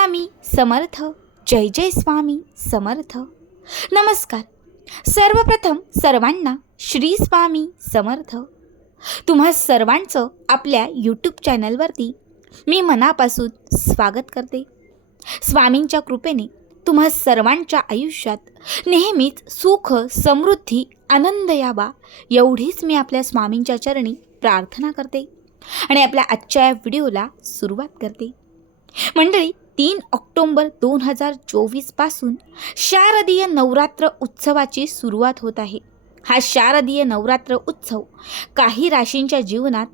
स्वामी समर्थ. जय जय स्वामी समर्थ. नमस्कार. सर्वप्रथम सर्वांना श्री स्वामी समर्थ. तुम्हा सर्वांचं आपल्या यूट्यूब चॅनलवरती मी मनापासून स्वागत करते. स्वामींच्या कृपेने तुम्हा सर्वांच्या आयुष्यात नेहमीच सुख समृद्धी आनंद यावा एवढीच मी आपल्या स्वामींच्या चरणी प्रार्थना करते आणि आपल्या आजच्या या व्हिडिओला सुरुवात करते. मंडळी तीन ऑक्टोंबर दोन हजार चोवीसपासून शारदीय नवरात्र उत्सवाची सुरुवात होत आहे. हा शारदीय नवरात्र उत्सव काही राशींच्या जीवनात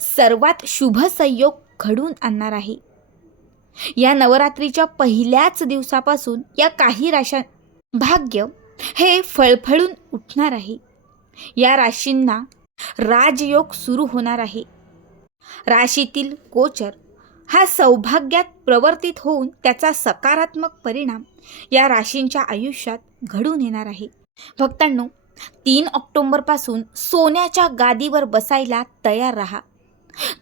सर्वात शुभ संयोग घडून आणणार आहे. या नवरात्रीच्या पहिल्याच दिवसापासून या काही राशा भाग्य हे फळफळून उठणार आहे. या राशींना राजयोग सुरू होणार आहे. राशीतील गोचर हा सौभाग्यात प्रवर्तित होऊन त्याचा सकारात्मक परिणाम या राशींच्या आयुष्यात घडून येणार आहे. भक्तांनो तीन ऑक्टोंबरपासून सोन्याच्या गादीवर बसायला तयार राहा.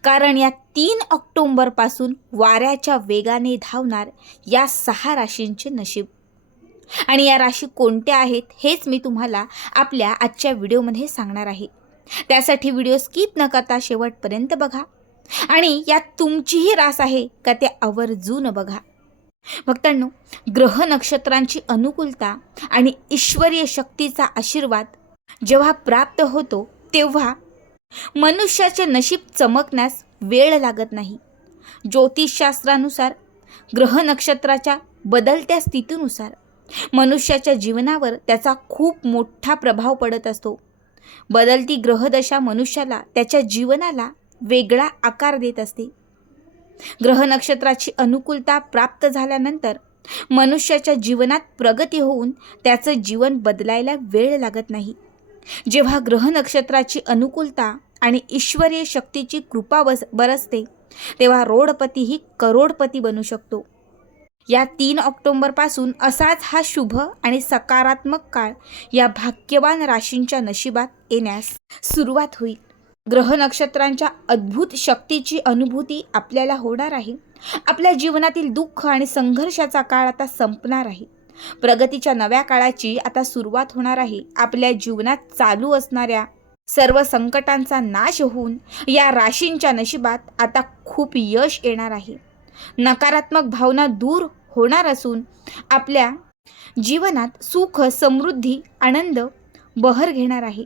कारण या तीन ऑक्टोंबरपासून वाऱ्याच्या वेगाने धावणार या सहा राशींचे नशीब. आणि या राशी कोणत्या आहेत हेच मी तुम्हाला आपल्या आजच्या व्हिडिओमध्ये सांगणार आहे. त्यासाठी व्हिडिओ स्किप न करता शेवटपर्यंत बघा. आणि यात तुमचीही रास आहे का ते आवर्जून बघा. भक्तांनो ग्रह नक्षत्रांची अनुकूलता आणि ईश्वरीय शक्तीचा आशीर्वाद जेव्हा प्राप्त होतो तेव्हा मनुष्याचे नशीब चमकण्यास वेळ लागत नाही. ज्योतिषशास्त्रानुसार ग्रह नक्षत्राच्या बदलत्या स्थितीनुसार मनुष्याच्या जीवनावर त्याचा खूप मोठा प्रभाव पडत असतो. बदलती ग्रहदशा मनुष्याला त्याच्या जीवनाला वेगळा आकार देत असते. ग्रह नक्षत्राची अनुकूलता प्राप्त झाल्यानंतर मनुष्याच्या जीवनात प्रगती होऊन त्याचं जीवन बदलायला वेळ लागत नाही. जेव्हा ग्रह नक्षत्राची अनुकूलता आणि ईश्वरीय शक्तीची कृपा बस बरसते तेव्हा रोडपतीही करोडपती बनू शकतो. या तीन ऑक्टोंबरपासून असाच हा शुभ आणि सकारात्मक काळ या भाग्यवान राशींच्या नशिबात येण्यास सुरुवात होईल. ग्रह नक्षत्रांच्या अद्भुत शक्तीची अनुभूती आपल्याला होणार आहे. आपल्या जीवनातील दुःख आणि संघर्षाचा काळ आता संपणार आहे. प्रगतीच्या नव्या काळाची आता सुरुवात होणार आहे. आपल्या जीवनात चालू असणाऱ्या सर्व संकटांचा नाश होऊन या राशींच्या नशिबात आता खूप यश येणार आहे. नकारात्मक भावना दूर होणार असून आपल्या जीवनात सुख समृद्धी आनंद बहर घेणार आहे.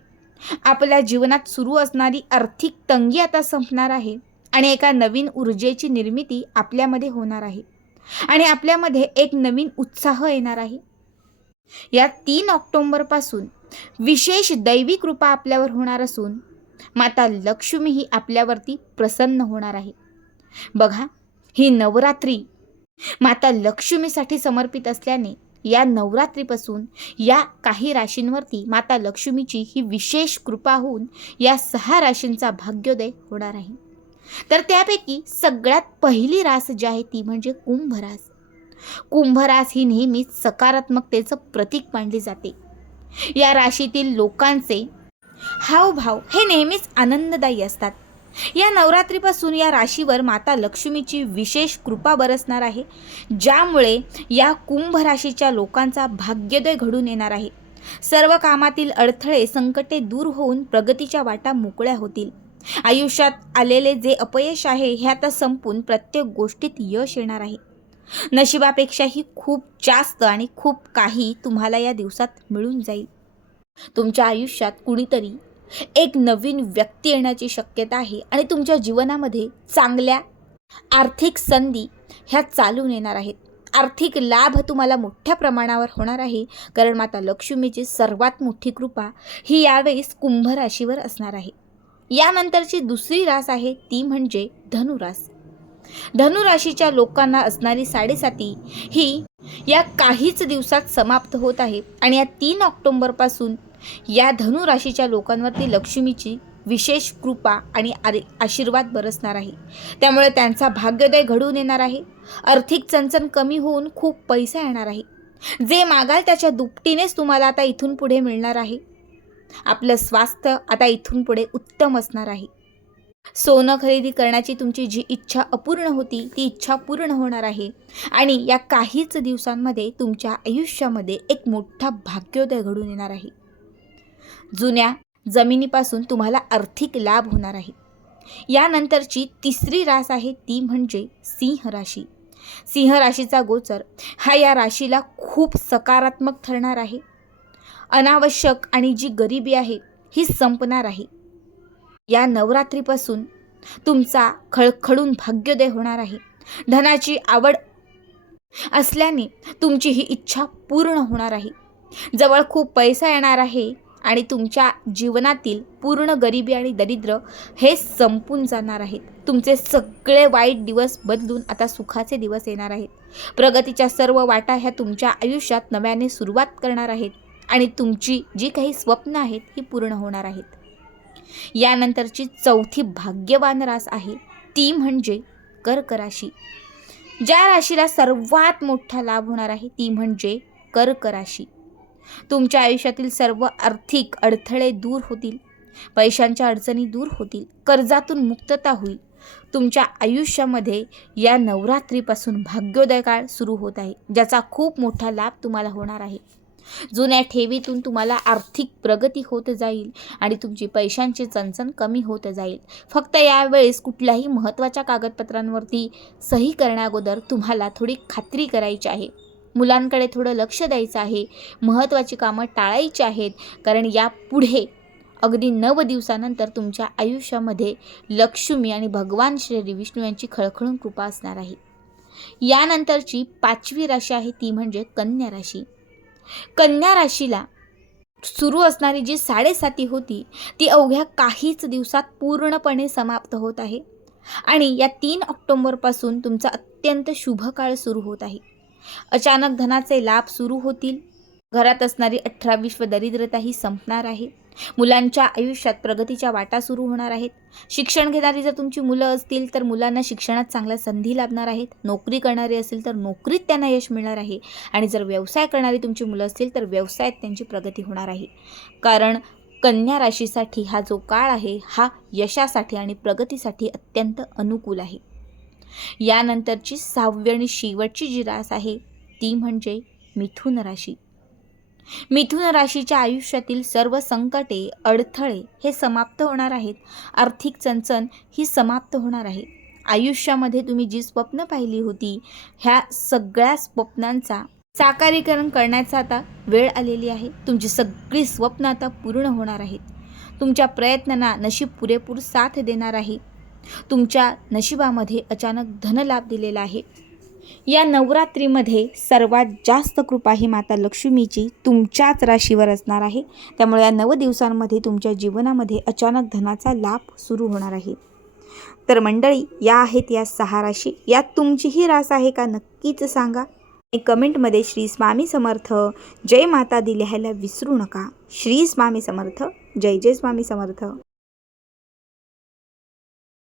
आपल्या जीवनात सुरू असणारी आर्थिक तंगी आता संपणार आहे आणि एका नवीन ऊर्जेची निर्मिती आपल्यामध्ये होणार आहे आणि आपल्यामध्ये एक नवीन उत्साह येणार आहे. या तीन ऑक्टोंबरपासून विशेष दैवी कृपा आपल्यावर होणार असून माता लक्ष्मी ही आपल्यावरती प्रसन्न होणार आहे. बघा ही नवरात्री माता लक्ष्मीसाठी समर्पित असल्याने या नवरात्रीपासून या काही राशींवरती माता लक्ष्मीची ही विशेष कृपा होऊन या सहा राशींचा भाग्योदय होणार आहे. तर त्यापैकी सगळ्यात पहिली रास जी आहे ती म्हणजे कुंभरास कुंभरास ही नेहमीच सकारात्मकतेचं प्रतीक मानली जाते. या राशीतील लोकांचे हावभाव हे नेहमीच आनंददायी असतात. या नवरात्रीपासून या राशीवर माता लक्ष्मीची विशेष कृपा बरसणार आहे ज्यामुळे या कुंभ राशीच्या लोकांचा भाग्योदय घडून येणार आहे. सर्व कामातील अडथळे संकटे दूर होऊन प्रगतीच्या वाटा मोकळ्या होतील. आयुष्यात आलेले जे अपयश आहे हे आता संपून प्रत्येक गोष्टीत यश येणार आहे. नशिबापेक्षाही खूप जास्त आणि खूप काही तुम्हाला या दिवसात मिळून जाईल. तुमच्या आयुष्यात कुणीतरी एक नवीन व्यक्ती येण्याची शक्यता आहे आणि तुमच्या जीवनामध्ये चांगल्या आर्थिक संधी ह्या चालून येणार आहेत. आर्थिक लाभ तुम्हाला मोठ्या प्रमाणावर होणार आहे. कारण माता लक्ष्मीची सर्वात मोठी कृपा ही यावेळेस कुंभ राशीवर असणार आहे. यानंतरची दुसरी रास आहे ती म्हणजे धनुरास. धनुराशीच्या लोकांना असणारी साडेसाती ही या काहीच दिवसात समाप्त होत आहे आणि या तीन ऑक्टोंबरपासून या धनुराशीच्या लोकांवरती लक्ष्मीची विशेष कृपा आणि आशीर्वाद बरसणार आहे. त्यामुळे त्यांचा भाग्योदय घडून येणार आहे. आर्थिक चणचण कमी होऊन खूप पैसा येणार आहे. जे मागाल त्याच्या दुपटीनेच तुम्हाला आता इथून पुढे मिळणार आहे. आपलं स्वास्थ्य आता इथून पुढे उत्तम असणार आहे. सोनं खरेदी करण्याची तुमची जी इच्छा अपूर्ण होती ती इच्छा पूर्ण होणार आहे. आणि या काहीच दिवसांमध्ये तुमच्या आयुष्यामध्ये एक मोठा भाग्योदय घडून येणार आहे. जुन्या जमिनीपासून तुम्हाला आर्थिक लाभ होणार आहे. यानंतरची तिसरी रास आहे ती म्हणजे सिंह राशी. सिंह राशीचा गोचर हा या राशीला खूप सकारात्मक ठरणार आहे. अनावश्यक आणि जी गरिबी आहे ही संपणार आहे. या नवरात्रीपासून तुमचा खळखळून भाग्योदय होणार आहे. धनाची आवड असल्याने तुमची ही इच्छा पूर्ण होणार आहे. जवळ खूप पैसा येणार आहे आणि तुमच्या जीवनातील पूर्ण गरिबी आणि दरिद्र हे संपून जाणार आहेत. तुमचे सगळे वाईट दिवस बदलून आता सुखाचे दिवस येणार आहेत. प्रगतीच्या सर्व वाटा ह्या तुमच्या आयुष्यात नव्याने सुरुवात करणार आहेत आणि तुमची जी काही स्वप्न आहेत ही पूर्ण होणार आहेत. यानंतरची चौथी भाग्यवान रास आहे ती म्हणजे कर्क राशी ज्या राशीला सर्वात मोठा लाभ होणार आहे ती म्हणजे कर्क राशी तुमच्या आयुष्यातील सर्व आर्थिक अडथळे दूर होतील. पैशांच्या अडचणी दूर होतील. कर्जातून मुक्तता होईल. तुमच्या आयुष्यामध्ये या नवरात्रीपासून भाग्योदय काळ सुरू होत आहे ज्याचा खूप मोठा लाभ तुम्हाला होणार आहे. जुन्या ठेवीतून तुम्हाला आर्थिक प्रगती होत जाईल आणि तुमची पैशांची चणचण कमी होत जाईल. फक्त यावेळेस कुठल्याही महत्त्वाच्या कागदपत्रांवरती सही करण्याअगोदर तुम्हाला थोडी खात्री करायची आहे. मुलांकडे थोडं लक्ष द्यायचं आहे. महत्त्वाची कामं टाळायची आहेत. कारण यापुढे अगदी नव दिवसानंतर तुमच्या आयुष्यामध्ये लक्ष्मी आणि भगवान श्री विष्णू यांची खळखळून कृपा असणार आहे. यानंतरची पाचवी राशी आहे ती म्हणजे कन्या राशी. कन्या राशीला सुरू असणारी जी साडेसाती होती ती अवघ्या काहीच दिवसात पूर्णपणे समाप्त होत आहे. आणि या तीन ऑक्टोंबरपासून तुमचा अत्यंत शुभ काळ सुरू होत आहे. अचानक धनाचे लाभ सुरू होतील. घरात असणारी अठरा विश्व दरिद्रता ही संपणार आहे. मुलांच्या आयुष्यात प्रगतीच्या वाटा सुरू होणार आहेत. शिक्षण घेणारी जर तुमची मुलं असतील तर मुलांना शिक्षणात चांगल्या संधी लाभणार आहेत. नोकरी करणारी असेल तर नोकरीत त्यांना यश मिळणार आहे. आणि जर व्यवसाय करणारी तुमची मुलं असतील तर व्यवसायात त्यांची प्रगती होणार आहे. कारण कन्या राशीसाठी हा जो काळ आहे हा यशासाठी आणि प्रगतीसाठी अत्यंत अनुकूल आहे. यानंतरची सहावी आणि शेवटची जी रास आहे ती म्हणजे मिथुन राशी. मिथुन राशीच्या आयुष्यातील सर्व संकटे अडथळे हे समाप्त होणार आहेत. आर्थिक चणचण ही समाप्त होणार आहे. आयुष्यामध्ये तुम्ही जी स्वप्न पाहिली होती ह्या सगळ्या स्वप्नांचा साकारीकरण करण्याचा आता वेळ आलेली आहे. तुमची सगळी स्वप्न आता पूर्ण होणार आहेत. तुमच्या प्रयत्नांना नशीब पुरेपूर साथ देणार आहे. तुमच्या नशिबामध्ये अचानक धनलाभ दिलेला आहे. या नवरात्रीमध्ये सर्वात जास्त कृपा ही माता लक्ष्मीची तुमच्याच राशीवर असणार आहे. त्यामुळे या नव दिवसांमध्ये तुमच्या जीवनामध्ये अचानक धनाचा लाभ सुरू होणार आहे. तर मंडळी या आहेत या सहा राशी. यात तुमचीही रास आहे का नक्कीच सांगा. आणि कमेंटमध्ये श्री स्वामी समर्थ जय माता दी लिहायला विसरू नका. श्री स्वामी समर्थ जय जय स्वामी समर्थ.